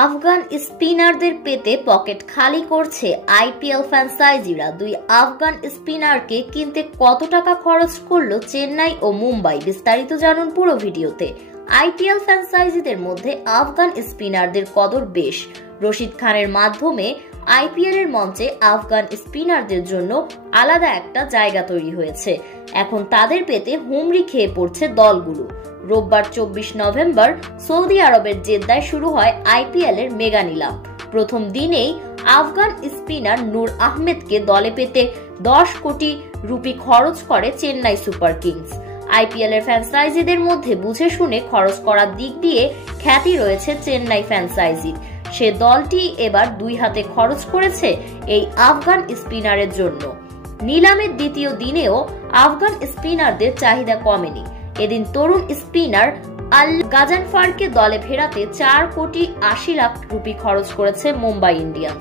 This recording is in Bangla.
আফগান স্পিনারদের পেতে পকেট খালি করছে আইপিএল ফ্র্যাঞ্চাইজিরা। দুই আফগান স্পিনারকে কিনতে কত টাকা খরচ করলো চেন্নাই ও মুম্বাই, বিস্তারিত জানুন পুরো ভিডিওতে। আইপিএল ফ্র্যাঞ্চাইজিদের মধ্যে আফগান স্পিনারদের কদর বেশ। রশিদ খানের মাধ্যমে আইপিএল এর মঞ্চে আফগান স্পিনারদের জন্য আলাদা একটা জায়গা তৈরি হয়েছে। এখন তাদের পেতে হুমড়ি খেয়ে পড়ছে দলগুলো। রোববার 24 নভেম্বর সৌদি আরবের জেদ্দায় শুরু হয় আইপিএল এর মেগা নিলাম। প্রথম দিনেই আফগান স্পিনার নূর আহমেদকে দলে পেতে 10 কোটি রুপি খরচ করে চেন্নাই সুপার কিংস। আইপিএল এর ফ্র্যাঞ্চাইজিদের মধ্যে বুঝে শুনে খরচ করার দিক দিয়ে খ্যাতি রয়েছে চেন্নাই ফ্র্যাঞ্চাইজির। সে দলটি এবার 2 হাতে খরচ করেছে এই আফগান স্পিনারের জন্য। নিলামের দ্বিতীয় দিনেও আফগান স্পিনারদের চাহিদা কমেনি। এদিন তরুণ স্পিনার আল গাজানফারকে দলে ফেরাতে 4 কোটি 80 লাখ রুপি খরচ করেছে মুম্বাই ইন্ডিয়ান্স।